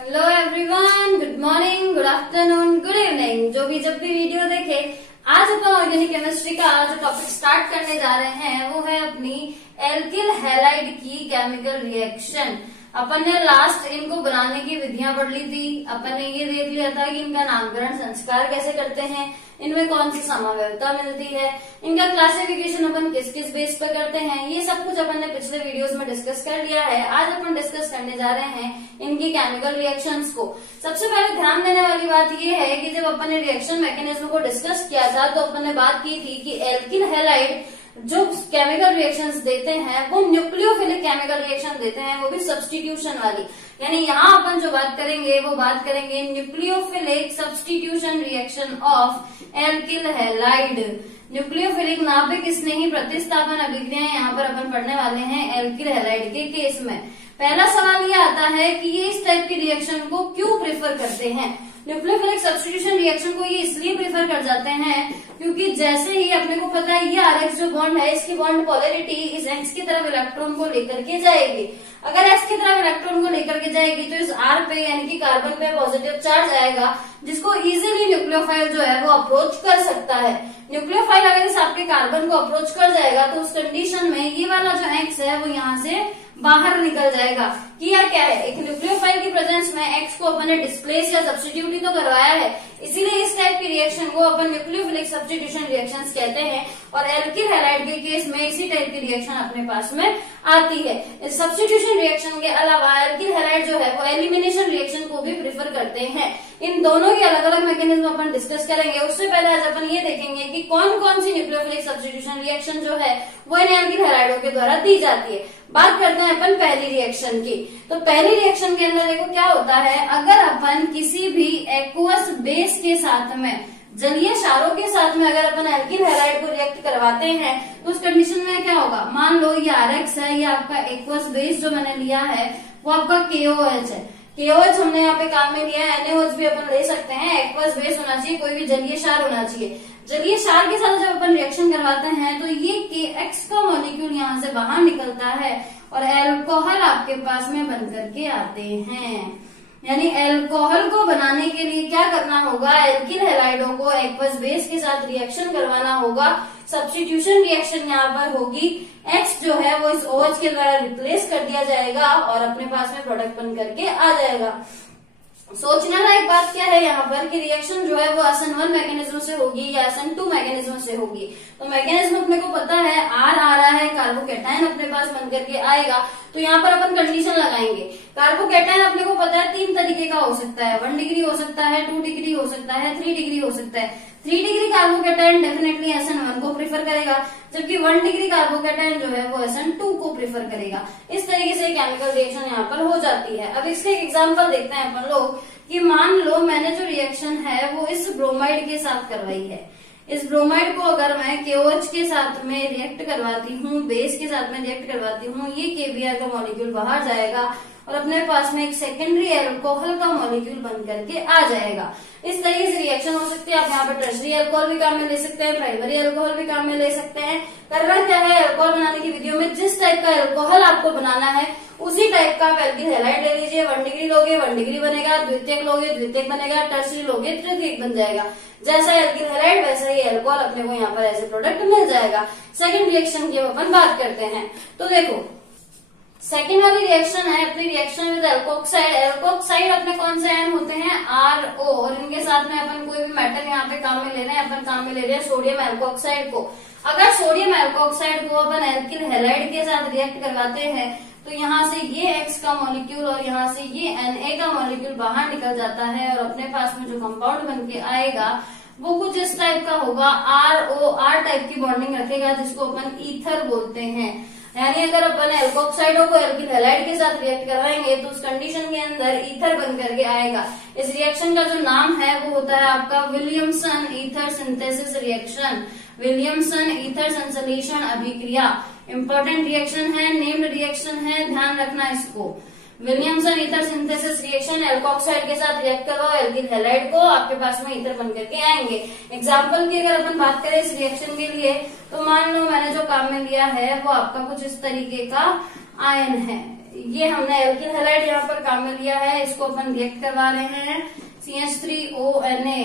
Hello everyone, good morning, good afternoon, good evening. जो भी जब भी वीडियो देखे, आज अपन ऑर्गेनिक केमिस्ट्री का जो टॉपिक स्टार्ट करने जा रहे हैं वो है अपनी एल्किल हैलाइड की केमिकल रिएक्शन। अपन ने लास्ट इनको बनाने की विधियां पढ़ ली थी। अपन ने ये देख लिया था कि इनका नामकरण संस्कार कैसे करते हैं, इनमें कौन सी समावयवता मिलती है, इनका क्लासिफिकेशन अपन किस किस बेस पर करते हैं, ये सब कुछ अपन ने पिछले वीडियोस में डिस्कस कर लिया है। आज अपन डिस्कस करने जा रहे हैं इनकी केमिकल रिएक्शंस को। सबसे पहले ध्यान देने वाली बात ये है कि जब अपन ने रिएक्शन मैकेनिज्म को डिस्कस किया था तो अपन ने बात की थी कि एल्किल हैलाइड जो केमिकल रिएक्शंस देते हैं वो न्यूक्लियोफिलिक केमिकल रिएक्शन देते हैं, वो भी सब्स्टिट्यूशन वाली। यानी यहाँ अपन जो बात करेंगे वो बात करेंगे nucleophilic substitution reaction of alkyl halide. Nucleophilic नाभिक स्नेही प्रतिस्थापन अभिक्रियाएं यहाँ पर अपन पढ़ने वाले हैं एल्किल हैलाइड के केस में। पहला सवाल ये आता है कि ये इस टाइप की रिएक्शन को क्यों प्रेफर करते हैं। न्यूक्लियोफिलिक सब्स्टिट्यूशन रिएक्शन को ये इसलिए प्रेफर कर जाते हैं क्योंकि जैसे ही अपने को पता है ये आरएक्स जो बॉन्ड है इसकी बॉन्ड पोलैरिटी इस एक्स की तरफ इलेक्ट्रॉन को लेकर के जाएगी। अगर एक्स की तरफ इलेक्ट्रॉन को लेकर के जाएगी तो इस आर पे यानी कि कार्बन पे पॉजिटिव चार्ज आएगा जिसको इजीली न्यूक्लियोफाइल जो है वो अप्रोच कर सकता है। न्यूक्लियोफाइल अगर इस आपके कार्बन को अप्रोच कर जाएगा तो उस कंडीशन में ये वाला जो एक्स है वो यहाँ से बाहर निकल जाएगा। किया क्या है, एक न्यूक्लियोफाइल की प्रेजेंस में एक्स को अपन ने डिस्प्लेस या सब्स्टिट्यूट ही तो करवाया है, इसीलिए इस टाइप की रिएक्शन को अपन न्यूक्लियोफिलिक सब्स्टिट्यूशन रिएक्शंस कहते हैं। और एल्किल हैलाइड के केस में इसी टाइप की रिएक्शन अपने पास में आती है। इस सब्स्टिट्यूशन रिएक्शन के अलावा एल्किल हैलाइड जो है वो एलिमिनेशन रिएक्शन को भी प्रेफर करते हैं। इन दोनों के अलग अलग मैकेनिज्म अपन डिस्कस करेंगे। उससे पहले आज अपन ये देखेंगे कि कौन कौन सी न्यूक्लियोफिलिक सब्स्टिट्यूशन रिएक्शन जो है वो इन एल्किल हैलाइडों के द्वारा दी जाती है। बात करते हैं अपन पहली रिएक्शन की। तो पहली रिएक्शन के अंदर देखो क्या होता है, अगर अपन किसी भी एक्वस बेस के साथ में जलीय क्षारों के साथ में अगर अपन एल्किल हैलाइड को रिएक्ट करवाते हैं तो उस कंडीशन में क्या होगा, मान लो ये आरएक्स है, ये आपका एक्वस बेस जो मैंने लिया है वो आपका KOH है। KOH हमने यहाँ पे काम में लिया है, NaOH भी अपन ले सकते हैं। एक्वस बेस होना चाहिए, कोई भी जलीय क्षार होना चाहिए। जलीय क्षार के साथ जब अपन रिएक्शन करवाते हैं तो ये KX का मॉलिक्यूल यहाँ से बाहर निकलता है और एल्कोहल आपके पास में बन करके आते हैं। यानी एल्कोहल को बनाने के लिए क्या करना होगा, एल्किल हैलाइडों को एक्वस बेस के साथ रिएक्शन करवाना होगा। सब्स्टिट्यूशन रिएक्शन यहाँ पर होगी, X जो है वो इस OH के द्वारा रिप्लेस कर दिया जाएगा और अपने पास में प्रोडक्ट बन करके आ जाएगा। सोचने लायक बात क्या है यहाँ पर कि रिएक्शन जो है वो SN1 मैकेनिज्म से होगी या SN2 मैकेनिज्म से होगी। तो मैकेनिज्म अपने को पता है, R आ रहा है, कार्बोकैटायन अपने पास बन करके आएगा। तो यहाँ पर अपन कंडीशन लगाएंगे। कार्बोकैटायन अपने को पता है 3 तरीके का हो सकता है, 1 डिग्री हो सकता है, 2 डिग्री हो सकता है, 3 डिग्री हो सकता है। 3 डिग्री कार्बोकैटायन डेफिनेटली SN1 को प्रेफर करेगा, जबकि 1 डिग्री कार्बोकैटायन जो है वो SN2 को प्रेफर करेगा। इस तरीके से केमिकल रिएक्शन यहाँ पर हो जाती है। अब इसका एक एग्जांपल देखते हैं अपन लोग कि मान लो मैंने जो रिएक्शन है वो इस ब्रोमाइड के साथ करवाई है। इस ब्रोमाइड को अगर मैं KOH के साथ में रिएक्ट करवाती हूँ, बेस के साथ में रिएक्ट करवाती हूँ, ये KBr का मॉलिक्यूल बाहर जाएगा और अपने पास में एक सेकेंडरी एल्कोहल का मॉलिक्यूल बन करके आ जाएगा। इस तरीके से रिएक्शन हो सकती है। आप यहाँ पर टर्शरी अल्कोहल भी काम में ले सकते हैं, प्राइमरी अल्कोहल भी काम में ले सकते हैं। करना क्या है, अल्कोहल बनाने की विधियों में जिस टाइप का अल्कोहल आपको बनाना है उसी टाइप का आप एल्किल हैलाइड ले लीजिए। 1 डिग्री लोगे 1 डिग्री बनेगा, द्वितीयक लोगे द्वितीयक बनेगा, टर्शरी लोगे तृतीयक बन जाएगा। जैसा एल्किल हैलाइड वैसा ही अल्कोहल अपने को यहाँ पर एज ए प्रोडक्ट मिल जाएगा। सेकंड रिएक्शन की अपन बात करते हैं। तो देखो सेकेंड वाली रिएक्शन है अपनी रिएक्शन विद एल्कोक्साइड। एल्कोक्साइड अपने कौन से आयन होते हैं, RO, और इनके साथ में अपन कोई भी मेटल यहाँ पे काम में ले रहे हैं, अपन काम में ले रहे हैं सोडियम एल्कोक्साइड को। अगर सोडियम एल्कोक्साइड को अपन एल्किल हैलाइड के साथ रिएक्ट करवाते हैं तो यहाँ से ये X का मॉलिक्यूल और यहाँ से ये Na का मॉलिक्यूल बाहर निकल जाता है और अपने पास में जो कंपाउंड बन के आएगा वो कुछ इस टाइप का होगा। ROR टाइप की बॉन्डिंग रखेगा जिसको अपन ईथर बोलते हैं। यानी अगर अपन एल्कोक्साइडों को एल्किल हैलाइड के साथ रिएक्ट करवाएंगे तो उस कंडीशन के अंदर ईथर बन करके आएगा। इस रिएक्शन का जो नाम है वो होता है आपका Williamson ether synthesis reaction, Williamson ether संश्लेषण अभिक्रिया। इंपॉर्टेंट रिएक्शन है, नेम्ड रिएक्शन है, ध्यान रखना इसको। Williamson ether synthesis reaction, alkoxide के साथ रिएक्ट करवाओ एल्किल हैलाइड को, आपके पास में ईथर बन करके आएंगे। एग्जाम्पल की अगर अपन बात करें इस रिएक्शन के लिए तो मान लो मैंने जो काम में लिया है वो आपका कुछ इस तरीके का आयन है। ये हमने एल्किल हैलाइड यहाँ पर काम में लिया है, इसको अपन रिएक्ट करवा रहे हैं CH3ONA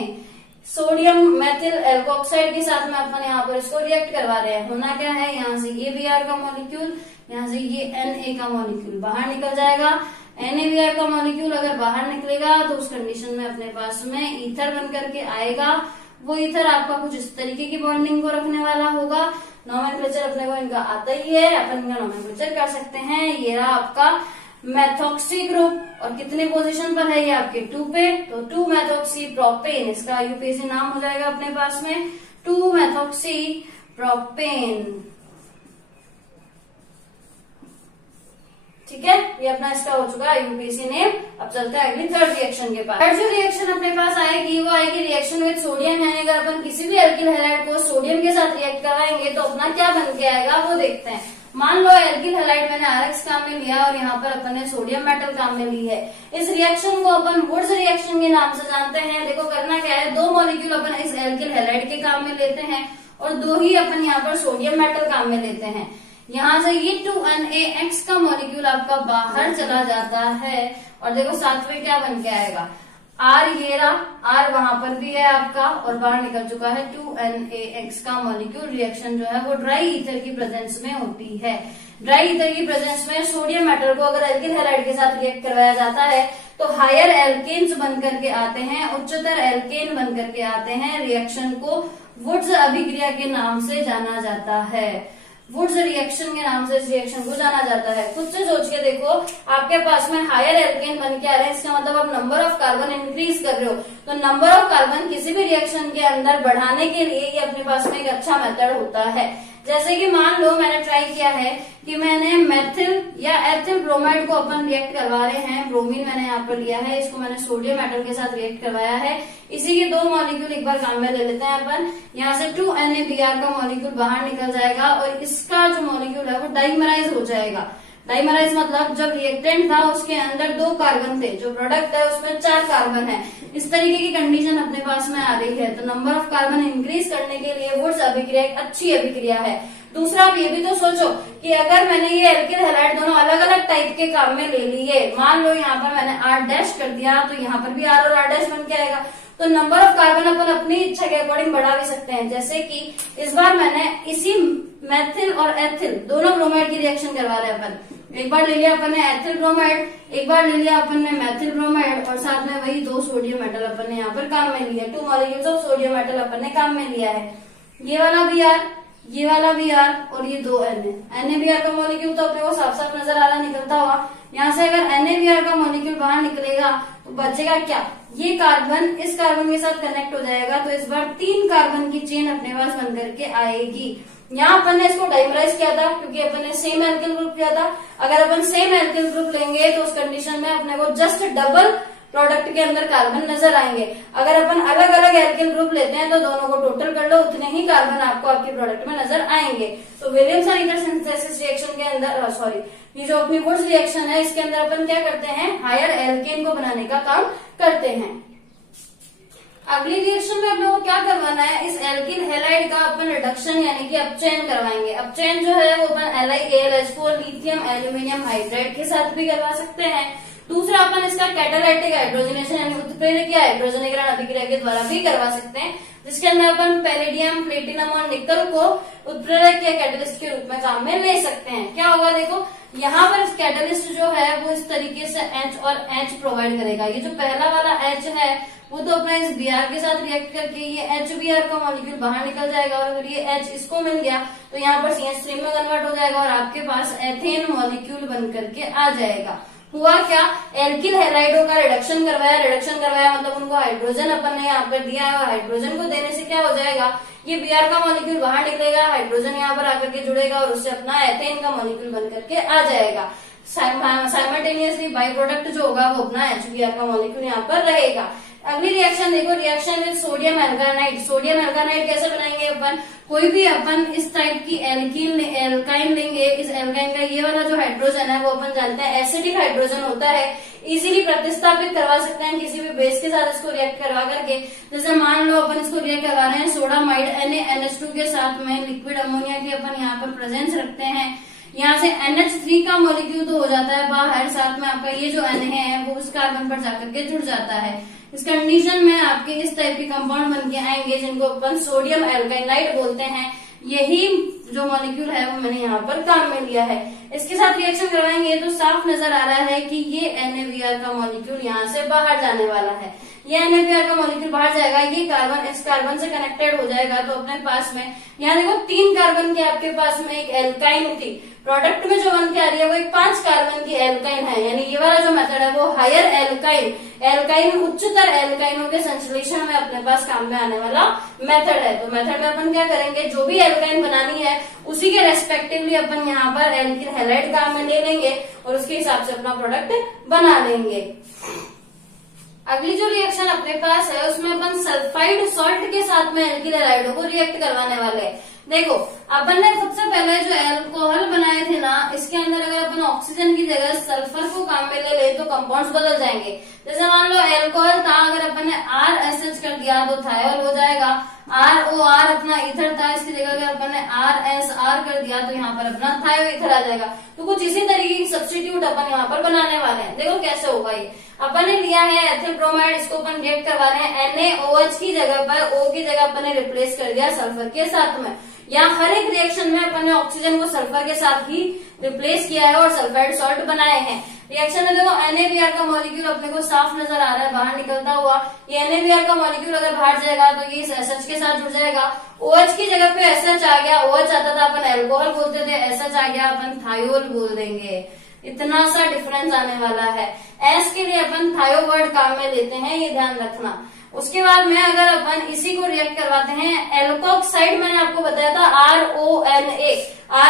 सोडियम मेथिल एल्कोक्साइड के साथ में अपन यहाँ पर इसको रिएक्ट करवा रहे हैं। होना क्या है, यहाँ से ये Br का मॉलिक्यूल, यहाँ से ये Na का मॉलिक्यूल बाहर निकल जाएगा। NaBr का मॉलिक्यूल अगर बाहर निकलेगा तो उस कंडीशन में अपने पास में ईथर बन करके आएगा। वो ईथर आपका कुछ इस तरीके की बॉन्डिंग को रखने वाला होगा। नोमेनक्लेचर अपने को इनका आता ही है, अपन इनका नोमेनक्लेचर कर सकते हैं। ये रहा आपका मेथॉक्सी ग्रुप, और कितने पोजीशन पर है ये आपके 2 पे, तो 2 मेथॉक्सी प्रोपेन, इसका यूपीएससी नाम हो जाएगा अपने पास में 2 मेथॉक्सी प्रोपेन। ठीक है, ये अपना इसका हो चुका है यूपीएससी नेम। अब चलते हैं अगली थर्ड रिएक्शन के पास। थर्ड जो रिएक्शन अपने पास आएगी वो आएगी रिएक्शन विद सोडियम। यानी अगर अपन किसी भी एल्किल हैलाइड को सोडियम के साथ रिएक्ट कराएंगे तो अपना क्या बन के आएगा वो देखते हैं। मान लो एल्किल हैलाइड मैंने RX काम में लिया और यहाँ पर अपन ने सोडियम मेटल काम में ली है। इस रिएक्शन को अपन वुड्स रिएक्शन के नाम से जानते हैं। देखो करना क्या है, 2 मॉलिक्यूल अपन इस एल्किल हैलाइड के काम में लेते हैं और 2 ही अपन यहाँ पर सोडियम मेटल काम में लेते हैं। यहाँ से ये 2NaX का मॉलिक्यूल आपका बाहर चला जाता है और देखो साथ में क्या बन के आएगा, R ये रहा, R वहां पर भी है आपका और बाहर निकल चुका है 2NaX का मॉलिक्यूल। रिएक्शन जो है वो ड्राई ईथर की प्रेजेंस में होती है। ड्राई ईथर की प्रेजेंस में सोडियम मेटल को अगर एल्किल हैलाइड के साथ रिएक्ट करवाया जाता है तो हायर एल्केन्स बन करके आते हैं, उच्चतर एल्केन बन करके आते हैं। रिएक्शन को वुड्स अभिक्रिया के नाम से जाना जाता है। वुड्स रिएक्शन के नाम से इस रिएक्शन को जाना जाता है। खुद से सोच के देखो, आपके पास में हायर एल्केन बन के आ रहे हैं, इसका मतलब आप नंबर ऑफ कार्बन इंक्रीज कर रहे हो। तो नंबर ऑफ कार्बन किसी भी रिएक्शन के अंदर बढ़ाने के लिए ये अपने पास में एक अच्छा मेथड होता है। जैसे कि मान लो मैंने ट्राई किया है कि मैंने मेथिल या एथिल ब्रोमाइड को अपन रिएक्ट करवा रहे हैं। ब्रोमीन मैंने यहाँ पर लिया है, इसको मैंने सोडियम मेटल के साथ रिएक्ट करवाया है। इसी के 2 मॉलिक्यूल एक बार काम में ले लेते हैं अपन। यहाँ से 2NaBr का मॉलिक्यूल बाहर निकल जाएगा और इसका जो मॉलिक्यूल है वो डाइमराइज हो जाएगा। डाइमराइज मतलब जब रिएक्टेंट था उसके अंदर 2 कार्बन थे, जो प्रोडक्ट है उसमें 4 कार्बन है। इस तरीके की कंडीशन अपने पास में आ रही है, तो नंबर ऑफ कार्बन इंक्रीज करने के लिए वुड्स अभिक्रिया एक अच्छी अभिक्रिया है। दूसरा आप ये भी तो सोचो कि अगर मैंने ये एल्किल हैलाइड दोनों अलग अलग टाइप के काम में ले लिए, मान लो यहाँ पर मैंने R' कर दिया तो यहाँ पर भी R और R' बन के आएगा। तो नंबर ऑफ कार्बन अपन अपनी इच्छा के अकॉर्डिंग बढ़ा भी सकते हैं। जैसे कि इस बार मैंने इसी मेथिल और एथिल दोनों ब्रोमाइड की रिएक्शन करवा रहे हैं अपन। एक बार ले लिया अपन ने एथिल ब्रोमाइड, एक बार ले लिया अपन ने मेथिल ब्रोमाइड और साथ में वही 2 सोडियम मेटल अपन ने यहाँ पर काम में लिया। 2 मॉलिक्यूल्स ऑफ सोडियम मेटल अपन ने काम में लिया है। ये वाला Br, ये वाला Br और ये 2 NaBr का मॉलिक्यूल तो अपने को साफ साफ नजर आ रहा निकलता हुआ। यहाँ से अगर NaBr का मॉलिक्यूल बाहर निकलेगा तो बचेगा क्या, ये कार्बन इस कार्बन के साथ कनेक्ट हो जाएगा। तो इस बार 3 कार्बन की चेन अपने पास बन करके आएगी। यहाँ अपन ने इसको डाइमराइज किया था क्योंकि अपन ने सेम एल्किल ग्रुप किया था। अगर अपन सेम एल्किल ग्रुप लेंगे तो उस कंडीशन में अपने को जस्ट डबल प्रोडक्ट के अंदर कार्बन नजर आएंगे। अगर अपन अलग अलग एल्किल ग्रुप लेते हैं तो दोनों को टोटल कर लो, उतने ही कार्बन आपको आपके प्रोडक्ट में नजर आएंगे। तो विलियमसन ईथर सिंथेसिस रिएक्शन के अंदर ये जो अपनी वुड्स रिएक्शन है इसके अंदर अपन क्या करते हैं, हायर एल्केन को बनाने का काम करते हैं। अगली रिएक्शन में अपने को क्या करवाना है, इस एल्किल हैलाइड का अपन रिडक्शन यानी कि अपचयन करवाएंगे। अपचयन जो है वो अपन LiAlH4 लिथियम एल्यूमिनियम हाइड्राइड के साथ भी करवा सकते हैं। दूसरा अपन इसका कैटालाइटिक हाइड्रोजनेशन यानी उत्प्रेरक हाइड्रोजनीकरण अभिक्रिया के द्वारा भी करवा सकते हैं, जिसके अंदर अपन पैलेडियम, प्लेटिनम और निकल को उत्प्रेरक या कैटलिस्ट के रूप में काम में ले सकते हैं। क्या होगा देखो, यहाँ पर कैटलिस्ट जो है वो इस तरीके से H और H प्रोवाइड करेगा। ये जो पहला वाला H है वो तो अपना इस Br के साथ रिएक्ट करके ये HBr का मॉलिक्यूल बाहर निकल जाएगा और अगर ये H इसको मिल गया तो यहाँ पर CH3 में कन्वर्ट हो जाएगा और आपके पास एथेन मॉलिक्यूल बन करके आ जाएगा। हुआ क्या, एल्किल हैलाइडों का रिडक्शन करवाया मतलब उनको हाइड्रोजन अपन ने यहाँ पर दिया है और हाइड्रोजन को देने से क्या हो जाएगा, ये Br का मॉलिक्यूल बाहर निकलेगा, हाइड्रोजन यहाँ पर आकर के जुड़ेगा और उससे अपना एथेन का मॉलिक्यूल बन करके आ जाएगा। साइमल्टेनियसली बाई प्रोडक्ट जो होगा वो अपना HBr का मॉलिक्यूल यहाँ पर रहेगा। अगली रिएक्शन देखो, रिएक्शन विद सोडियम एल्कानाइड। सोडियम एल्कानाइड कैसे बनाएंगे अपन, कोई भी अपन इस टाइप की एल्काइन लेंगे। इस एल्काइन का ये वाला जो हाइड्रोजन है वो अपन जानते हैं एसिडिक हाइड्रोजन होता है, इजीली प्रतिस्थापित करवा सकते हैं किसी भी बेस के साथ इसको रिएक्ट करवा करके। जैसे मान लो अपन इसको रिएक्ट करवा रहे हैं सोडामाइड NaNH2 के साथ में लिक्विड अमोनिया की अपन यहाँ पर प्रेजेंस रखते हैं। यहाँ से NH3 का मॉलिक्यूल तो हो जाता है बाहर, साथ में आपका ये जो N है वो उस कार्बन पर जाकर के जुड़ जाता है। इस कंडीशन में आपके इस टाइप के कंपाउंड बन के आएंगे जिनको अपन सोडियम एल्काइलाइड बोलते हैं। यही जो मॉलिक्यूल है वो मैंने यहाँ पर काम में लिया है। इसके साथ रिएक्शन करवाएंगे तो साफ नजर आ रहा है कि ये NaBr का मॉलिक्यूल यहाँ से बाहर जाने वाला है। ये NaBr का मॉलिक्यूल बाहर जाएगा, ये कार्बन इस कार्बन से कनेक्टेड हो जाएगा, तो अपने पास में यहाँ देखो 3 कार्बन के आपके पास में एक एल्काइन थी, प्रोडक्ट में जो बन के आ रही है वो एक 5 कार्बन की एल्काइन है। यानी ये वाला जो मेथड है वो हायर एल्काइन उच्चतर एल्काइनों के संश्लेषण में अपने पास काम में आने वाला मेथड है। तो मेथड में अपन क्या करेंगे, जो भी एल्काइन बनानी है उसी के रेस्पेक्टिवली अपन यहाँ पर एल्किल हैलाइड काम में ले लेंगे और उसके हिसाब से अपना प्रोडक्ट बना लेंगे। अगली जो रिएक्शन अपने पास है उसमें अपन सल्फाइड सॉल्ट के साथ में एल्किल हैलाइडों को रिएक्ट करवाने वाले हैं। देखो अपन ने सबसे पहले जो एल्कोहल बनाए थे ना, इसके अंदर अगर अपन ऑक्सीजन की जगह सल्फर को काम में ले तो कंपाउंड्स बदल जाएंगे। जैसे मान लो एल्कोहल था, अगर अपन ने RSH कर दिया तो थायोल हो जाएगा, ROR अपना ईथर था, इसकी जगह अगर अपन ने RSR कर दिया तो यहाँ पर अपना थायो ईथर आ जाएगा। तो कुछ इसी तरीके की सब्स्टिट्यूट अपन यहाँ पर बनाने वाले हैं। देखो कैसे होगा ये, अपन ने लिया है एथिल ब्रोमाइड, इसको अपन रिएक्ट करवा रहे हैं NaOH की जगह पर O की जगह अपन ने रिप्लेस कर दिया सल्फर के साथ में। यहाँ हर एक रिएक्शन में अपन ने ऑक्सीजन को सल्फर के साथ ही रिप्लेस किया है और सल्फाइड सॉल्ट बनाए हैं। रिएक्शन में देखो NaBr का मॉलिक्यूल अपने को साफ नजर आ रहा है बाहर निकलता हुआ। ये NaBr का मॉलिक्यूल अगर बाहर जाएगा तो ये SH के साथ जुड़ जाएगा। OH की जगह पे SH आ गया, OH आता था अपन एल्कोहल बोलते थे, SH आ गया अपन थायोल बोल देंगे। इतना सा डिफरेंस आने वाला है। एस के लिए अपन थायो वर्ड काम में लेते हैं, ये ध्यान रखना। उसके बाद में अगर अपन इसी को रिएक्ट करवाते हैं एल्कोक्साइड, मैंने आपको बताया था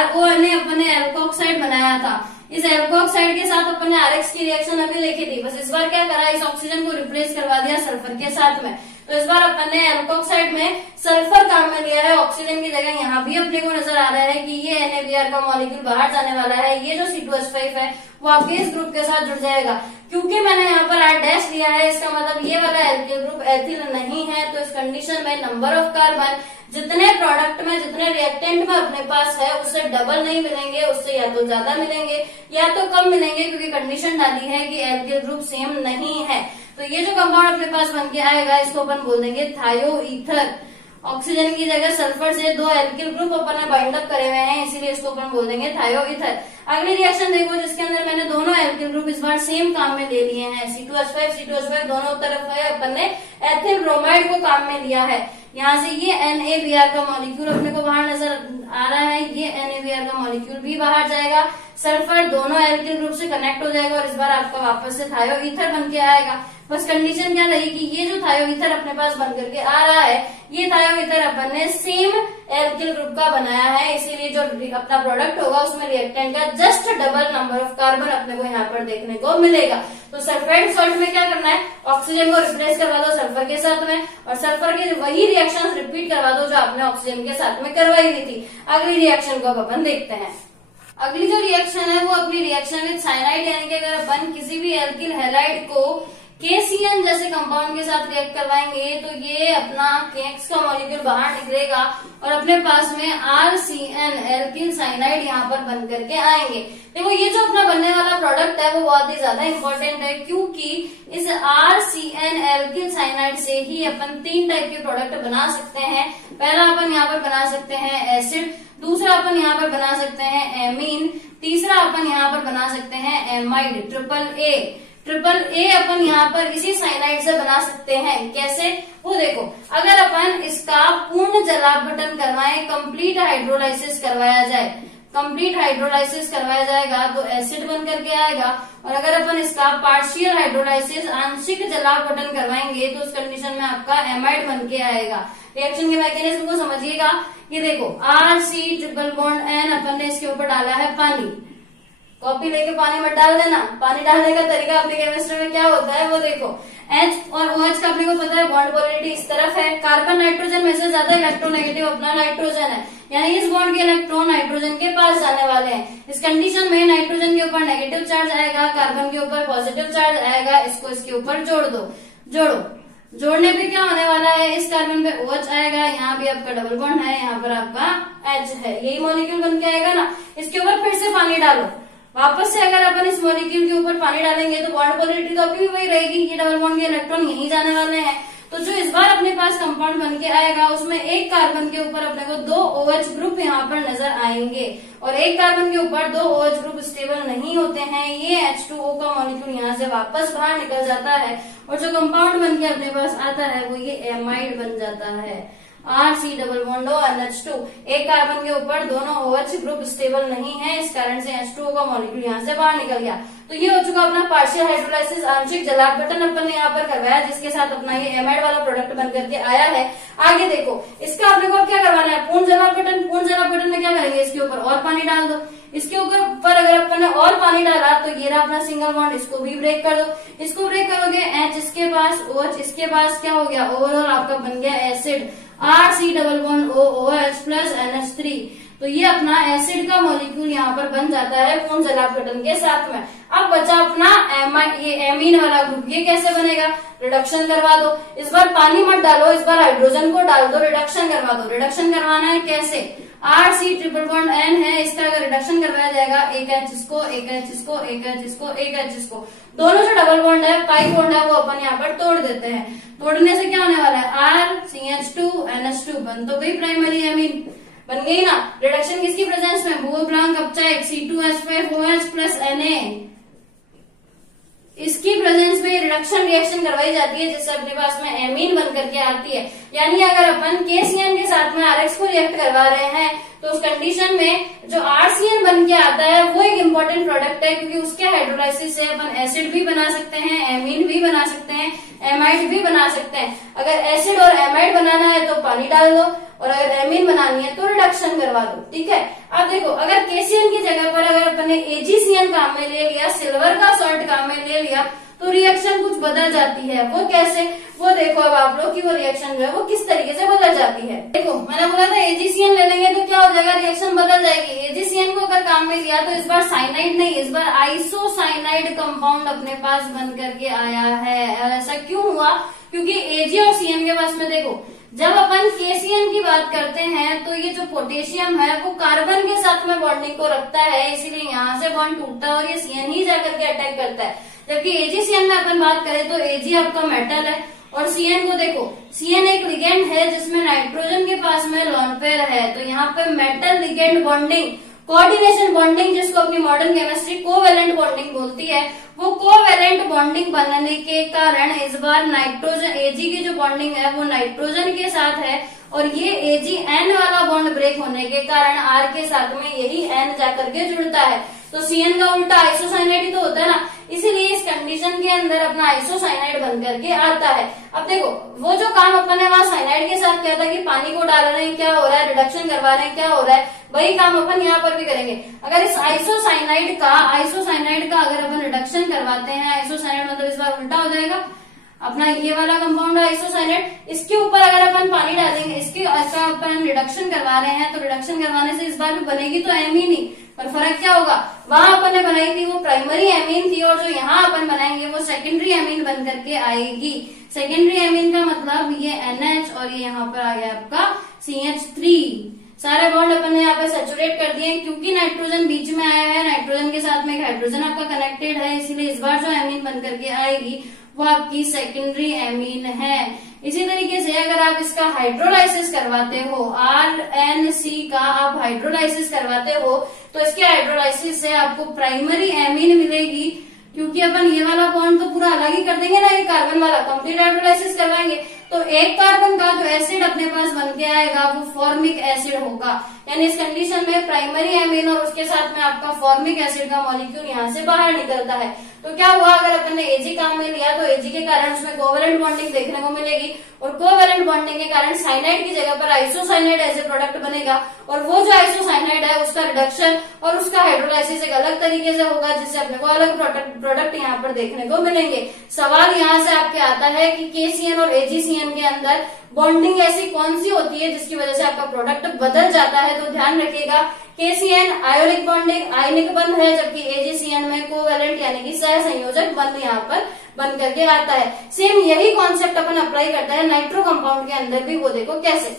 RONA अपन ने एल्कोक्साइड बनाया था। इस एल्कोक्साइड के साथ अपन ने RX की रिएक्शन अभी लिखी थी, बस इस बार क्या करा, इस ऑक्सीजन को रिप्लेस करवा दिया सल्फर के साथ में। तो इस बार अपन ने एल्कोक्साइड में सल्फर काम में लिया है ऑक्सीजन की जगह। यहाँ भी अपने को नजर आ रहा है कि ये NaBr का मॉलिक्यूल बाहर जाने वाला है। ये जो C2H5 है वो आपके इस ग्रुप के साथ जुड़ जाएगा। क्योंकि मैंने यहाँ पर R- लिया है, इसका मतलब ये वाला एल्किल ग्रुप एथिल नहीं है। तो इस कंडीशन में नंबर ऑफ कार्बन जितने प्रोडक्ट में, जितने रिएक्टेंट में अपने पास है उससे डबल नहीं मिलेंगे, उससे या तो ज्यादा मिलेंगे या तो कम मिलेंगे, क्योंकि कंडीशन डाली है कि एल्किल ग्रुप सेम नहीं है। तो ये जो कंपाउंड अपने पास बन के आएगा इसको अपन बोल देंगे थायो ईथर। ऑक्सीजन की जगह सल्फर से 2 एल्किल ग्रुप अपन ने बाइंड अप करे हुए हैं, इसीलिए इसको अपन बोल देंगे थायो ईथर। अगली रिएक्शन देखो जिसके अंदर मैंने दोनों एल्किल ग्रुप इस बार सेम काम में ले लिए हैं। C2H5 दोनों तरफ है, अपन ने एथिल ब्रोमाइड को काम में लिया है। यहाँ से ये NaBr का मॉलिक्यूल अपने को बाहर नजर आ रहा है, ये NaBr का मॉलिक्यूल भी बाहर जाएगा, सल्फर दोनों एल्किल ग्रुप से कनेक्ट हो जाएगा और इस बार आपका वापस से थायो ईथर बन के आएगा। बस कंडीशन क्या रही कि ये जो थायो ईथर अपने पास बन करके आ रहा है, ये थायो ईथर अपन ने सेम एल्किल ग्रुप का बनाया है, इसीलिए जो अपना प्रोडक्ट होगा उसमें रिएक्टेंट का just double number of carbon अपने को यहाँ पर देखने को मिलेगा। तो सल्फाइड सॉल्ट में क्या करना है, ऑक्सीजन को रिप्लेस करवा दो सल्फर के साथ में और सल्फर के वही रिएक्शन रिपीट करवा दो जो आपने ऑक्सीजन के साथ में करवाई हुई थी। अगली रिएक्शन को अब अपन देखते हैं। अगली जो रिएक्शन है वो अपनी रिएक्शन विद साइनाइड, यानी कि अगर अपन किसी भी एल्किल हैलाइड को KCN जैसे कंपाउंड के साथ रिएक्ट करवाएंगे तो ये अपना KX का मॉलिक्यूल बाहर निकलेगा और अपने पास में RCN एल्किल साइनाइड यहाँ पर बन करके आएंगे। देखो ये जो अपना बनने वाला प्रोडक्ट है वो बहुत ही ज्यादा इंपॉर्टेंट है, क्योंकि इस RCN एल्किल साइनाइड से ही अपन 3 टाइप के प्रोडक्ट बना सकते हैं। पहला अपन यहाँ पर बना सकते हैं एसिड, दूसरा अपन यहाँ पर बना सकते हैं एमीन, तीसरा अपन यहाँ पर बना सकते हैं एमाइड। ट्रिपल ए अपन यहाँ पर इसी साइनाइड से बना सकते हैं। कैसे, वो देखो, अगर अपन इसका पूर्ण जलावटन करवाएं, कंप्लीट हाइड्रोलाइसिस करवाया जाए, कंप्लीट हाइड्रोलाइसिस करवाया जाएगा तो एसिड बन करके आएगा। और अगर अपन इसका पार्शियल हाइड्रोलाइसिस, आंशिक जलावटन करवाएंगे तो उस कंडीशन में आपका एमाइड बन के आएगा। रिएक्शन के मैकेनिज्म को समझिएगा। ये देखो RC ट्रिपल बॉन्ड N अपन ने इसके ऊपर डाला है पानी। कॉपी लेके पानी मत डाल देना। पानी डालने का तरीका अपने केमिस्ट्री में क्या होता है वो देखो। H और OH का अपने को पता है बॉन्ड पोलैरिटी इस तरफ है। कार्बन नाइट्रोजन में से ज्यादा इलेक्ट्रोनेगेटिव अपना नाइट्रोजन है, यानी इस बॉन्ड के इलेक्ट्रॉन नाइट्रोजन के पास जाने वाले हैं। इस कंडीशन में नाइट्रोजन के ऊपर नेगेटिव चार्ज आएगा, कार्बन के ऊपर पॉजिटिव चार्ज आएगा। इसको इसके ऊपर जोड़ो। जोड़ने पे क्या होने वाला है, इस कार्बन पे OH आएगा, यहाँ भी आपका डबल बॉन्ड है, यहाँ पर आपका H है, यही मॉलिक्यूल बन के आएगा ना। इसके ऊपर फिर से पानी डालो, वापस से अगर अपन इस मॉलिक्यूल के ऊपर पानी डालेंगे तो बॉन्ड पोलैरिटी तो अभी भी वही रहेगी, ये डबल बॉन्ड के इलेक्ट्रॉन यहीं जाने वाले हैं। तो जो इस बार अपने पास कंपाउंड बन के आएगा उसमें एक कार्बन के ऊपर अपने को 2 OH ग्रुप यहाँ पर नजर आएंगे, और एक कार्बन के ऊपर 2 OH ग्रुप स्टेबल नहीं होते हैं, ये H2O का मॉलिक्यूल यहाँ से वापस बाहर निकल जाता है, और जो कंपाउंड बन के अपने पास आता है वो ये एमाइड बन जाता है, RC डबल बॉन्ड NH2। एक कार्बन के ऊपर दोनों OH ग्रुप स्टेबल नहीं है, इस कारण से H2O का मॉलिक्यूल यहाँ से बाहर निकल गया। तो ये हो चुका अपना पार्शियल हाइड्रोलाइसिस, आंशिक जलापटन अपन ने यहाँ पर करवाया, जिसके साथ अपना ये एमाइड वाला प्रोडक्ट बन करके आया है। आगे देखो, इसका अपने को क्या करवाना है, पूर्ण जलापटन। पूर्ण जलापटन में क्या करेंगे, इसके ऊपर और पानी डाल दो, इसके ऊपर अगर अपन ने और पानी डाला तो ये रहा अपना सिंगल बॉन्ड, इसको भी ब्रेक कर दो। इसको ब्रेक करोगे, H इसके पास, OH इसके पास, क्या हो गया, ओवरऑल आपका बन गया acid, RC double bond OH plus NH3। तो ये अपना एसिड का मॉलिक्यूल यहाँ पर बन जाता है पूर्ण जलापटन के साथ में। अब बचा अपना ये एमीन वाला ग्रुप, ये कैसे बनेगा, रिडक्शन करवा दो। इस बार पानी मत डालो, इस बार हाइड्रोजन को डाल दो, रिडक्शन करवा दो। रिडक्शन करवाना है कैसे, RC ट्रिपल बॉन्ड N है, इसका अगर रिडक्शन करवाया जाएगा, एक H इसको, एक H इसको, एक H इसको, एक H इसको, दोनों जो डबल बॉन्ड है, पाई बॉन्ड है, वो अपन यहाँ पर तोड़ देते हैं। तोड़ने से क्या होने वाला है, RCH2 NH2 बन तो गई प्राइमरी एमीन, बन गई ना। रिडक्शन किसकी प्रेजेंस में, भूभ्रांक अपचायक C2H5OH प्लस Na, इसकी प्रेजेंस में रिडक्शन रिएक्शन करवाई जाती है, जिससे अपने पास में एमीन बन करके आती है। यानी अगर अपन KCN के साथ में RX को रिएक्ट करवा रहे हैं तो उस कंडीशन में जो RCN बन के आता है वो एक इम्पोर्टेंट प्रोडक्ट है, क्योंकि उसके हाइड्रोलाइसिस से अपन एसिड भी बना सकते हैं, एमीन भी बना सकते हैं, एमाइड भी बना सकते हैं। अगर एसिड और एमाइड बनाना है तो पानी डाल दो, और अगर एमीन बनानी है तो रिडक्शन करवा दो, ठीक है। अब देखो, अगर KCN की जगह पर अगर अपन ने AgCN काम में ले लिया, सिल्वर का सॉल्ट काम में ले लिया, तो रिएक्शन कुछ बदल जाती है। वो कैसे, वो देखो अब आप लोग की वो रिएक्शन जो है वो किस तरीके से बदल जाती है। देखो, मैंने बोला था AgCN ले लेंगे तो क्या हो जाएगा, रिएक्शन बदल जाएगी। AgCN को अगर काम में लिया तो इस बार साइनाइड नहीं, इस बार आइसोसाइनाइड कंपाउंड अपने पास बन करके आया है। ऐसा क्यों हुआ, क्योंकि Ag और CN के पास में देखो, जब अपन KCN की बात करते हैं तो ये जो पोटेशियम है वो कार्बन के साथ में बॉन्डिंग को रखता है, इसीलिए यहाँ से बॉन्ड टूटता है और ये CN ही जाकर के अटैक करता है। जबकि AgCN में अपन बात करें तो Ag आपका मेटल है, और CN को देखो, CN एक लिगेंड है जिसमें नाइट्रोजन के पास में लोन पेयर है, तो यहाँ पे metal ligand bonding, coordination bonding, जिसको अपनी मॉडर्न केमिस्ट्री कोवेलेंट बॉन्डिंग बोलती है, वो कोवेलेंट बॉन्डिंग बनने के कारण इस बार नाइट्रोजन Ag की जो बॉन्डिंग है वो नाइट्रोजन के साथ है, और ये AgN वाला बॉन्ड ब्रेक होने के कारण R के साथ में यही N जाकर के जुड़ता है। तो CN का उल्टा आइसोसाइनाइड ही तो होता है ना, इसीलिए इस कंडीशन के अंदर अपना आइसोसाइनाइड बन करके आता है। अब देखो, वो जो काम अपन ने वहां साइनाइड के साथ किया था कि पानी को डाल रहे हैं, क्या हो रहा है, रिडक्शन करवा रहे हैं, क्या हो रहा है, वही काम अपन यहाँ पर भी करेंगे। अगर इस आइसोसाइनाइड का अगर अपन रिडक्शन करवाते हैं, आइसोसाइनाइड मतलब इस बार उल्टा हो जाएगा, अपना ये वाला कंपाउंड है आइसोसाइनाइड, इसके ऊपर अगर अपन पानी डालेंगे, इसके अपन रिडक्शन करवा रहे हैं, तो रिडक्शन करवाने से इस बार भी बनेगी तो एमीन ही, पर फर्क क्या होगा, वहां अपन ने बनाई थी वो प्राइमरी एमीन थी, और जो यहाँ अपन बनाएंगे वो सेकेंडरी एमीन बन करके आएगी। सेकेंडरी एमीन का मतलब ये NH और ये यहाँ पर आ गया आपका CH3। सारे बॉन्ड अपन ने यहाँ पे सेचुरेट कर दिए, क्योंकि नाइट्रोजन बीच में आया है, नाइट्रोजन के साथ में एक हाइड्रोजन आपका कनेक्टेड है, इसीलिए इस बार जो एमीन बन करके आएगी वो आपकी सेकेंडरी एमीन है। इसी तरीके से अगर आप इसका हाइड्रोलाइसिस करवाते हो, RNC का आप हाइड्रोलाइसिस करवाते हो, तो इसके हाइड्रोलाइसिस से आपको प्राइमरी एमीन मिलेगी, क्योंकि अपन ये वाला बॉन्ड तो पूरा अलग ही कर देंगे ना, ये कार्बन वाला कंप्लीट हाइड्रोलाइसिस करवाएंगे, तो एक कार्बन का जो एसिड अपने पास बन के आएगा वो फॉर्मिक एसिड होगा। यानी इस कंडीशन में प्राइमरी एमीन और उसके साथ में आपका फॉर्मिक एसिड का मॉलिक्यूल यहाँ से बाहर निकलता है। तो क्या हुआ, अगर अपन ने Ag काम में लिया तो Ag के कारण उसमें कोवेलेंट बॉन्डिंग देखने को मिलेगी, और कोवेलेंट बॉन्डिंग के कारण साइनाइड की जगह पर आइसोसाइनाइड एज ए प्रोडक्ट बनेगा, और वो जो आइसोसाइनाइड है उसका रिडक्शन और उसका हाइड्रोलाइसिस एक अलग तरीके से होगा, जिससे अपने को अलग प्रोडक्ट यहाँ पर देखने को मिलेंगे। सवाल यहाँ से आपके आता है कि KCN और AgCN के अंदर बॉन्डिंग ऐसी कौन सी होती है जिसकी वजह से आपका प्रोडक्ट बदल जाता है। तो ध्यान रखिएगा KCN आयोनिक बॉन्डिंग आयनिक बंध है, जबकि AgCN में कोवेलेंट यानी कि सहसंयोजक बंध यहाँ पर बन करके आता है। सेम यही कॉन्सेप्ट अपन अप्लाई करता है नाइट्रो कंपाउंड के अंदर भी, वो देखो कैसे।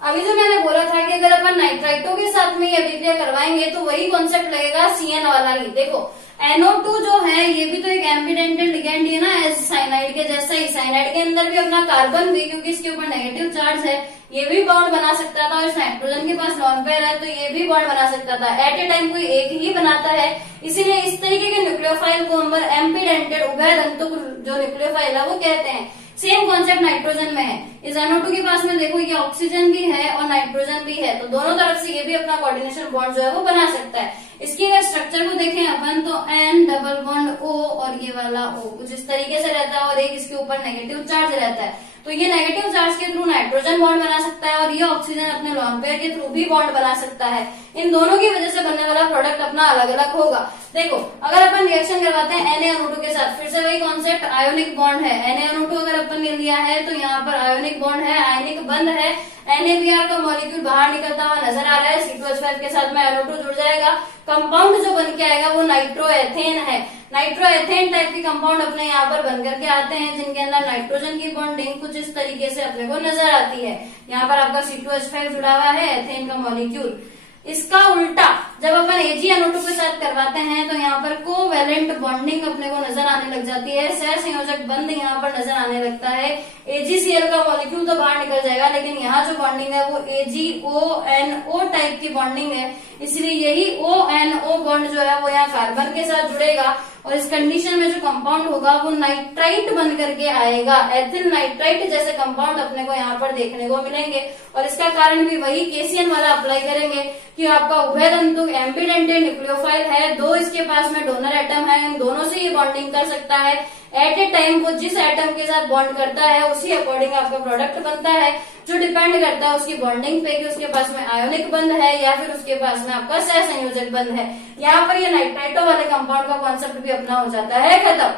अभी जो मैंने बोला था कि अगर अपन नाइट्राइटो के साथ में ये अभिक्रिया करवाएंगे तो वही कॉन्सेप्ट लगेगा CN वाला ही। देखो NO2 जो है ये भी तो एक एम्बिडेंटेड लिगेंड है ना, साइनाइड के जैसा ही। साइनाइड के अंदर भी अपना कार्बन भी, क्योंकि इसके ऊपर नेगेटिव चार्ज है, ये भी बॉन्ड बना सकता था, और नाइट्रोजन के पास लॉन पेयर है तो ये भी बॉन्ड बना सकता था। एट ए टाइम कोई एक ही बनाता है, इसीलिए इस तरीके के न्यूक्लियोफाइल को हम एम्बिडेंटेड उभय तंतुक जो न्यूक्लियोफाइल है वो कहते हैं। सेम कॉन्सेप्ट नाइट्रोजन में है। इस NO2 के पास में देखो ये ऑक्सीजन भी है और नाइट्रोजन भी है, तो दोनों तरफ से ये भी अपना कोऑर्डिनेशन बॉन्ड जो है वो बना सकता है। इसकी अगर स्ट्रक्चर को देखें अपन तो N डबल बॉन्ड O और ये वाला O कुछ इस तरीके से रहता है, और एक इसके ऊपर नेगेटिव चार्ज रहता है, तो ये नेगेटिव चार्ज के थ्रू नाइट्रोजन बॉन्ड बना सकता है और ये ऑक्सीजन अपने लॉन पेयर के थ्रू भी बॉन्ड बना सकता है। इन दोनों की वजह से बनने वाला प्रोडक्ट अपना अलग अलग होगा। देखो अगर अपन रिएक्शन करवाते हैं NaNO2 के साथ, फिर से वही कॉन्सेप्ट आयोनिक बॉन्ड है। NaNO2 अगर अपन ने लिया है तो यहाँ पर आयोनिक बॉन्ड है, आयनिक बंध है। NaBr का मॉलिक्यूल बाहर निकलता हुआ नजर आ रहा है, C2H5 के साथ में NO2 जुड़ जाएगा। कंपाउंड जो बन के आएगा वो नाइट्रोएथेन है। नाइट्रोएथेन टाइप के कंपाउंड अपने यहाँ पर बन करके आते हैं, जिनके अंदर नाइट्रोजन की बॉन्डिंग कुछ इस तरीके से अपने को नजर आती है। यहाँ पर आपका C2H5 जुड़ा हुआ है, एथेन का मॉलिक्यूल। इसका उल्टा जब अपन AgNO2 के साथ करवाते हैं तो यहाँ पर कोवेलेंट बॉन्डिंग अपने को नजर आने लग जाती है, सहसंयोजक बंध यहाँ पर नजर आने लगता है। AgCl का मॉलिक्यूल तो बाहर निकल जाएगा, लेकिन यहाँ जो बॉन्डिंग है वो AgONO टाइप की बॉन्डिंग है, इसलिए यही ONO बॉन्ड जो है वो यहाँ कार्बन के साथ जुड़ेगा, और इस कंडीशन में जो कंपाउंड होगा वो नाइट्राइट बन करके आएगा। एथिल नाइट्राइट जैसे कंपाउंड अपने को यहाँ पर देखने को मिलेंगे, और इसका कारण भी वही KCN वाला अप्लाई करेंगे कि आपका उभय तंतुक एम्बिडेंटेड न्यूक्लियोफाइल है, दो इसके पास में डोनर एटम है, इन दोनों से ये बॉन्डिंग कर सकता है। एट ए टाइम वो जिस एटम के साथ बॉन्ड करता है उसी अकॉर्डिंग आपका प्रोडक्ट बनता है, जो डिपेंड करता है उसकी बॉन्डिंग पे कि उसके पास में आयोनिक बंध है या फिर उसके पास में आपका सहसंयोजक बंध है। यहाँ पर ये नाइट्राइटो वाले कंपाउंड का कॉन्सेप्ट भी अपना हो जाता है खत्म।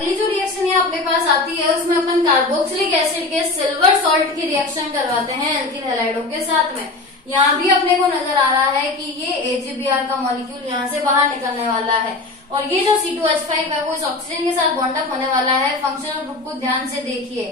अगली जो रिएक्शन यहाँ अपने पास आती है उसमें अपन कार्बोक्सिलिक एसिड के सिल्वर सॉल्ट की रिएक्शन करवाते हैं एल्किल हैलाइडों के साथ में। यहाँ भी अपने को नजर आ रहा है कि ये AgBr का मॉलिक्यूल यहाँ से बाहर निकलने वाला है, और ये जो C2H5 है वो इस ऑक्सीजन के साथ बॉन्ड अप होने वाला है। फंक्शनल ग्रुप को ध्यान से देखिए,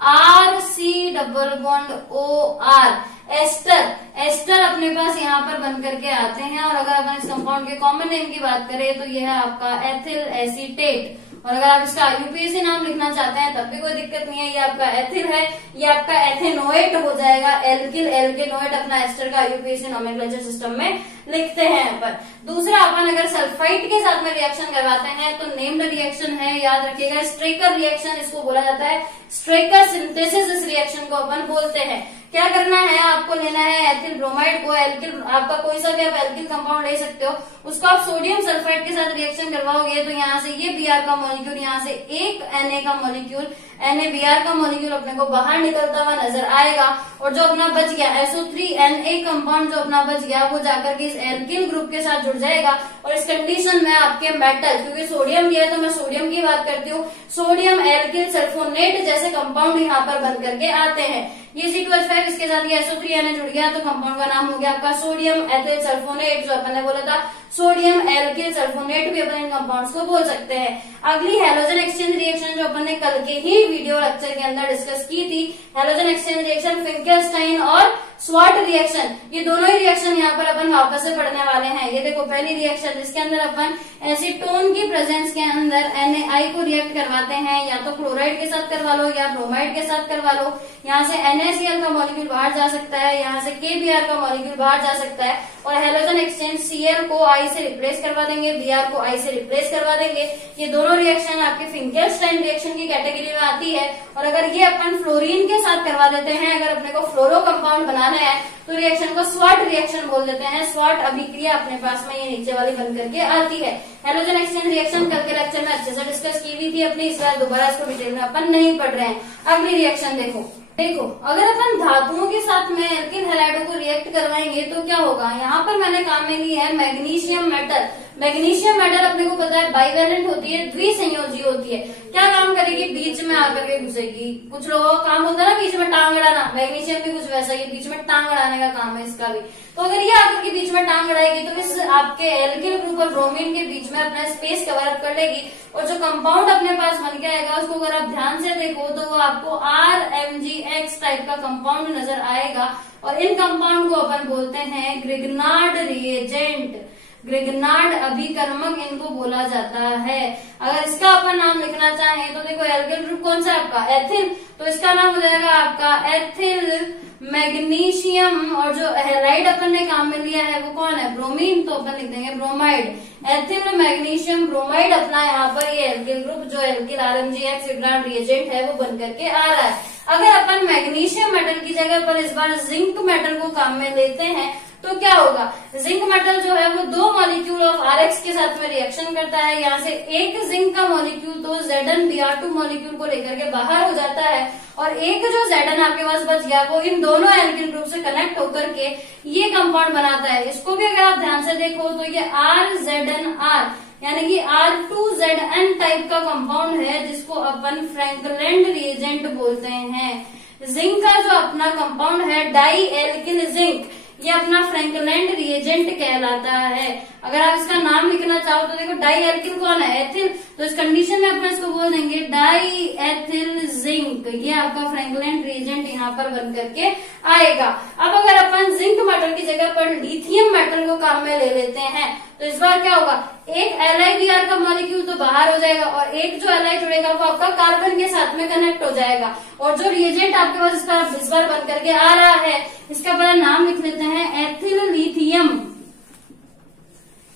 RC double bond OR ester अपने पास यहाँ पर बन करके आते हैं, और अगर अपन इस कंपाउंड के कॉमन नेम की बात करें तो यह है आपका एथिल एसीटेट। और अगर आप इसका IUPAC नाम लिखना चाहते हैं तब भी कोई दिक्कत नहीं है, ये आपका एथिल है, ये आपका एथेनोएट हो जाएगा। एल्किल एल्केनोएट अपना एस्टर का IUPAC नोमेनक्लेचर सिस्टम में लिखते हैं। पर दूसरा अपन अगर सल्फाइड के साथ में रिएक्शन करवाते हैं तो नेम्ड रिएक्शन है, याद रखिएगा स्ट्रेकर रिएक्शन इसको बोला जाता है। स्ट्रेकर सिंथेसिस इस रिएक्शन को अपन बोलते हैं। क्या करना है, आपको लेना है एथिल ब्रोमाइड को, एल्किल आपका कोई सा भी आप एल्किल कंपाउंड ले सकते हो, उसको आप सोडियम सल्फाइड के साथ रिएक्शन करवाओगे तो यहाँ से ये Br का मॉलिक्यूल, यहाँ से एक Na का मॉलिक्यूल, NaBr का मॉलिक्यूल अपने को बाहर निकलता हुआ नजर आएगा, और जो अपना बच गया SO3Na कंपाउंड जो अपना बच गया वो जाकर के इस एल्किल ग्रुप के साथ जुड़ जाएगा। और इस कंडीशन में आपके मेटल, क्योंकि सोडियम दिया है तो मैं सोडियम की बात करती हूँ, सोडियम एल्किल सल्फोनेट जैसे कंपाउंड यहाँ पर बन करके आते हैं। ये C2H5 इसके साथ ये SO3Na जुड़ गया तो कंपाउंड का नाम हो गया आपका सोडियम एथिल सल्फोनेट, जो अपन ने बोला था सोडियम एल्किल सल्फोनेट भी अपन इन कंपाउंड्स को बोल सकते हैं। अगली हैलोजन एक्सचेंज रिएक्शन जो अपन ने कल के ही वीडियो लेक्चर के अंदर डिस्कस की थी, हैलोजन एक्सचेंज रिएक्शन, फिंकेलस्टाइन और स्वाट रिएक्शन, ये दोनों ही रिएक्शन यहाँ पर अपन वापस से पढ़ने वाले हैं। ये देखो पहली रिएक्शन जिसके अंदर अपन एसीटोन की प्रेजेंस के अंदर Na को रिएक्ट करवाते हैं, या तो क्लोराइड के साथ करवा लो या ब्रोमाइड के साथ करवा लो। यहाँ से NaCl का मॉलिक्यूल बाहर जा सकता है, यहाँ से KBr का मॉलिक्यूल बाहर जा सकता है, और हैलोजन एक्सचेंज Cl को I से रिप्लेस करवा देंगे, Br को I से रिप्लेस करवा देंगे। ये दोनों रिएक्शन आपके फिंकेलस्टाइन रिएक्शन की कैटेगरी में आती है। और अगर ये अपन फ्लोरीन के साथ करवा देते हैं, अगर अपने को फ्लोरो कंपाउंड बनाना है तो रिएक्शन को स्वाट रिएक्शन बोल देते हैं। स्वाट अभिक्रिया अपने पास में ये नीचे वाली बन करके आती है। हैलोजन एक्सचेंज रिएक्शन कल के लेक्चर में अच्छे से डिस्कस की हुई थी अपनी, इस बार दोबारा इसको डिटेल में अपन नहीं पढ़ रहे हैं। अगली रिएक्शन देखो अगर अपन धातुओं के साथ में एल्किल हैलाइडों को रिएक्ट करवाएंगे तो क्या होगा। यहाँ पर मैंने काम में ली है मैग्नीशियम मेटल। मैग्नीशियम मेटल अपने को पता है बाइवेलेंट होती है, द्विसंयोजी होती है। क्या काम करेगी? बीच में आकर के घुसेगी। कुछ लोगों का काम होता है ना बीच में टांग अड़ाना, मैग्नीशियम भी कुछ वैसा ही है, बीच में टांग अड़ाने का काम है इसका भी। तो अगर ये आकर के बीच में टांग अड़ाएगी तो इस आपके एल्किल ग्रुप और ब्रोमीन के बीच में अपना स्पेस कवर अप कर लेगी, और जो कंपाउंड अपने पास बन के आएगा उसको अगर आप ध्यान से देखो तो वो आपको RMgX टाइप का कंपाउंड नजर आएगा। और इन कंपाउंड को अपन बोलते हैं ग्रिग्नार्ड रिएजेंट, ग्रिग्नार्ड अभिकर्मक इनको बोला जाता है। अगर इसका अपन नाम लिखना चाहें तो देखो एल्किल ग्रुप कौन सा है आपका? एथिल, तो इसका नाम हो जाएगा आपका एथिल मैग्नीशियम। और जो हैलाइड अपन ने काम में लिया है वो कौन है? ब्रोमीन, तो अपन लिख देंगे ब्रोमाइड। एथिल मैग्नीशियम ब्रोमाइड अपना यहाँ पर ये एल्किल ग्रुप जो एल्किल RMgX ग्रिग्नार्ड रिएजेंट है वो बन करके आ रहा है। अगर अपन मैग्नीशियम मेटल की जगह पर इस बार जिंक मेटल को काम में लेते हैं तो क्या होगा? जिंक मेटल जो है वो 2 मॉलिक्यूल ऑफ RX के साथ में रिएक्शन करता है। यहाँ से एक जिंक का मॉलिक्यूल तो ZnBr2 मॉलिक्यूल को लेकर के बाहर हो जाता है, और एक जो Zn आपके पास बच गया वो इन दोनों एल्किल ग्रुप से कनेक्ट होकर के ये कंपाउंड बनाता है। इसको भी अगर आप ध्यान से देखो तो ये RZnR यानी कि R2Zn टाइप का कंपाउंड है, जिसको अपन फ्रैंकलैंड रिएजेंट बोलते हैं। जिंक का जो अपना कंपाउंड है डाई एल्किल जिंक, ये अपना फ्रैंकलैंड रिएजेंट कहलाता है। अगर आप इसका नाम लिखना चाहो तो देखो डाई एल्किल कौन है? एथिल, तो इस कंडीशन में अपन इसको बोल देंगे डाई एथिल जिंक। ये आपका फ्रैंकलैंड रिएजेंट यहाँ पर बन करके आएगा। अब अगर अपन जिंक मेटल की जगह पर लिथियम मेटल को काम में ले लेते हैं तो इस बार क्या होगा? एक LiBr का मॉलिक्यूल तो बाहर हो जाएगा, और एक जो Li जुड़ेगा वो आपका कार्बन के साथ में कनेक्ट हो जाएगा। और जो रिएजेंट आपके पास इस बार बन करके आ रहा है इसका पहले नाम लिख लेते हैं एथिल लिथियम।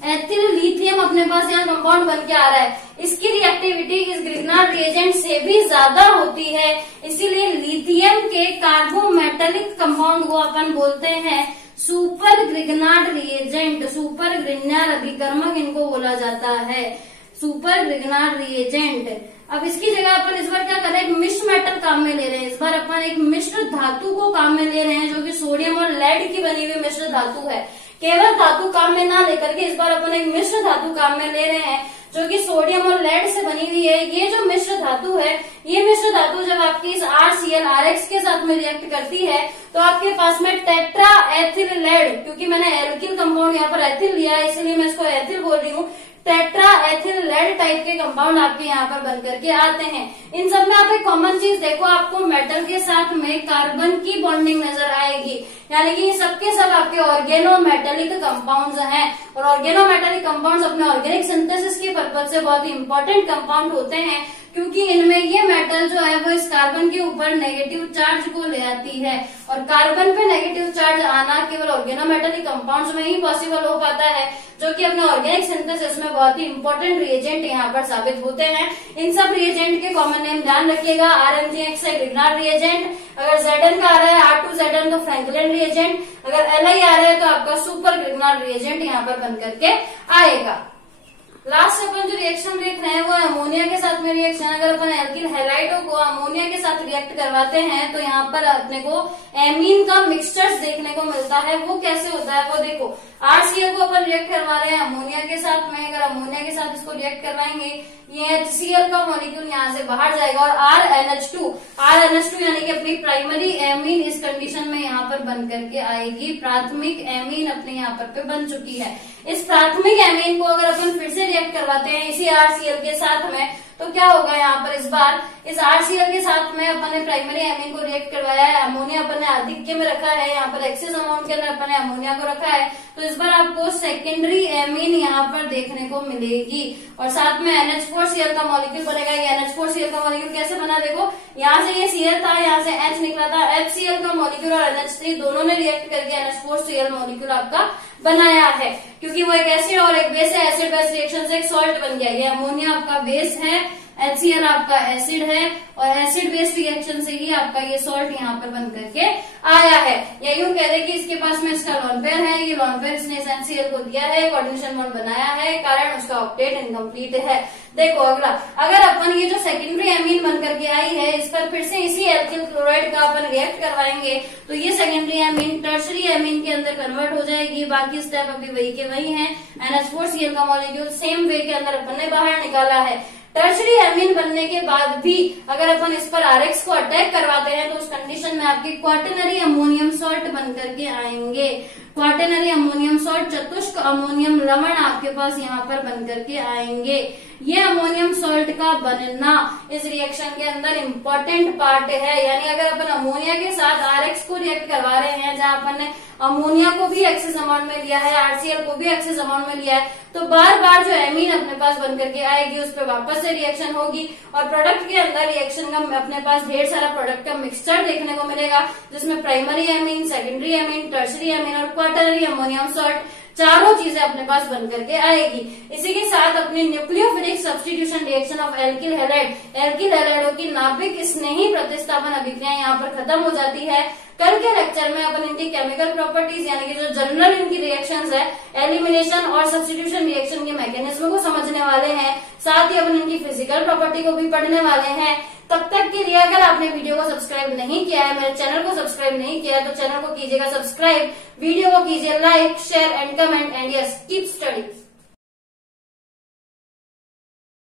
एथिल लिथियम अपने पास यहाँ कंपाउंड बन के आ रहा है। इसकी रिएक्टिविटी इस ग्रिग्नार्ड रिएजेंट से भी ज्यादा होती है, इसीलिए लिथियम के कार्बोमेटेलिक कंपाउंड को अपन बोलते हैं super Grignard reagent. Super Grignard अभिकर्मक इनको बोला जाता है, सुपर ग्रिग्नार्ड रिएजेंट। अब इसकी जगह अपन इस बार क्या कर रहे हैं? एक मिश्र मेटल काम में ले रहे हैं। इस बार अपन एक मिश्र धातु को काम में ले रहे हैं जो कि सोडियम और लेड की बनी हुई मिश्र धातु है। केवल धातु काम में ना लेकर के इस बार अपन एक मिश्र धातु काम में ले रहे हैं जो कि सोडियम और लेड से बनी हुई है। ये जो मिश्र धातु है, ये मिश्र धातु जब आपकी इस RCl के साथ में रिएक्ट करती है तो आपके पास में टेट्रा एथिल लेड, क्योंकि मैंने एल्किल कंपाउंड यहाँ पर एथिल लिया है इसलिए मैं इसको एथिल बोल रही हूँ, टेट्रा एथिल लेड टाइप के कंपाउंड आपके यहाँ पर बन करके आते हैं। इन सब में आप एक कॉमन चीज देखो, आपको मेटल के साथ में कार्बन की बॉन्डिंग नजर आएगी, यानी कि सबके सब आपके ऑर्गेनोमेटेलिक कंपाउंड्स हैं। और ऑर्गेनोमेटेलिक कंपाउंड्स अपने ऑर्गेनिक सिंथेसिस के पर्पज से बहुत ही इंपॉर्टेंट कंपाउंड होते हैं, क्योंकि इनमें ये मेटल जो है वो इस कार्बन के ऊपर नेगेटिव चार्ज को ले आती है। और कार्बन पे नेगेटिव चार्ज आना केवल ऑर्गेनोमेटेलिक कंपाउंड्स में ही पॉसिबल हो पाता है, जो कि अपने ऑर्गेनिक सिंथेसिस में बहुत ही इंपॉर्टेंट रिएजेंट यहाँ पर साबित होते हैं। इन सब रिएजेंट के कॉमन नेम ध्यान रखिएगा। RMgX है ग्रिग्नार्ड रिएजेंट, अगर Zn का आ रहा है R2Zn तो फ्रैंकलैंड रिएजेंट, अगर Li आ रहा है तो आपका सुपर ग्रिग्नार्ड रिएजेंट यहाँ पर बन करके आएगा। लास्ट अपन जो रिएक्शन देख रहे हैं वो अमोनिया के साथ में रिएक्शन। अगर अपन एल्किल हैलाइडो को अमोनिया के साथ रिएक्ट करवाते हैं तो यहाँ पर अपने को एमीन का मिक्सचर्स देखने को मिलता है। वो कैसे होता है वो देखो, RCl को अपन रिएक्ट करवा रहे हैं अमोनिया के साथ में। अगर अमोनिया के साथ इसको रिएक्ट करवाएंगे, ये HCl का मॉलिक्यूल यहाँ से बाहर जाएगा और RNH2 यानी कि अपनी प्राइमरी एमीन इस कंडीशन में यहाँ पर बन करके आएगी। प्राथमिक एमीन अपने यहाँ पर बन चुकी है। इस प्राथमिक एमीन को अगर अपन फिर से रिएक्ट करवाते हैं इसी RCl के साथ में तो क्या होगा? यहाँ पर इस बार इस RCl के साथ में अपन ने प्राइमरी एमीन को रिएक्ट करवाया है, अमोनिया अपन ने आधिक्य में रखा है, यहाँ पर एक्सेस अमाउंट के अंदर अपन ने अमोनिया को रखा है, तो इस बार आपको सेकेंडरी एमीन यहाँ पर देखने को मिलेगी। और साथ में NH4Cl का मॉलिक्यूल बनेगा। ये NH4Cl का मॉलिक्यूल कैसे बना देखो, यहाँ से ये Cl था, यहाँ से H निकला था, HCl का मॉलिक्यूल और NH3 दोनों ने रिएक्ट करके NH4Cl मॉलिक्यूल आपका बनाया है, क्योंकि वो एक एसिड और एक बेस है। एसिड बेस रिएक्शन से एक सॉल्ट बन गया। ये अमोनिया आपका बेस है, HCl आपका एसिड है और एसिड बेस्ड रिएक्शन से ही आपका ये सॉल्ट यहाँ पर बन करके आया है। या यूं कह दे कि इसके पास में इसका लोन पेयर है, ये लोन पेयर इसने HCl को दिया है, कोऑर्डिनेशन बॉन्ड बनाया है, कारण उसका ऑक्टेट इनकम्प्लीट है। देखो अगला, अगर अपन ये जो सेकेंडरी एमीन बन करके आई है इस पर फिर से इसी एल्किल क्लोराइड का अपन रिएक्ट करवाएंगे तो ये सेकेंडरी एमीन टर्शरी एमीन के अंदर कन्वर्ट हो जाएगी। बाकी स्टेप अभी वही के वही है। NH4Cl का मॉलिक्यूल सेम वे के अंदर अपन ने बाहर निकाला है। टर्शरी एमीन बनने के बाद भी अगर अपन इस पर RX को अटैक करवाते हैं तो उस कंडीशन में आपके क्वाटरनरी अमोनियम सॉल्ट बन करके आएंगे। क्वाटरनरी अमोनियम सॉल्ट, चतुष्क अमोनियम लवण आपके पास यहाँ पर बन करके आएंगे। ये अमोनियम सॉल्ट का बनना इस रिएक्शन के अंदर इम्पोर्टेंट पार्ट है। यानी अगर अपन अमोनिया के साथ RX को रिएक्ट करवा रहे हैं, जहां अपन ने अमोनिया को भी एक्सेस अमाउंट में लिया है, HCl को भी एक्सेस अमाउंट में लिया है, तो बार बार जो एमीन अपने पास बन करके आएगी उस पर वापस से रिएक्शन होगी और प्रोडक्ट के अंदर रिएक्शन का अपने पास ढेर सारा प्रोडक्ट का मिक्सचर देखने को मिलेगा, जिसमें primary amine, secondary amine, tertiary amine और क्वाटरनरी अमोनियम सॉल्ट चारों चीजें अपने पास बन करके आएगी। इसी के साथ अपनी nucleophilic substitution reaction of alkyl हैलाइडों की नाभिक स्नेही प्रतिस्थापन अभिक्रिया यहाँ पर खत्म हो जाती है। कल के लेक्चर में अपन इनकी केमिकल प्रॉपर्टीज यानी कि जो जनरल इनकी रिएक्शंस है, एलिमिनेशन और सब्स्टिट्यूशन रिएक्शन के मैकेनिज्म को समझने वाले हैं। साथ ही अपन इनकी फिजिकल प्रॉपर्टी को भी पढ़ने वाले हैं। तब तक के लिए अगर आपने वीडियो को सब्सक्राइब नहीं किया है, मेरे चैनल को सब्सक्राइब नहीं किया है, तो चैनल को कीजिएगा सब्सक्राइब, वीडियो को कीजिए like, share and comment and yes keep study.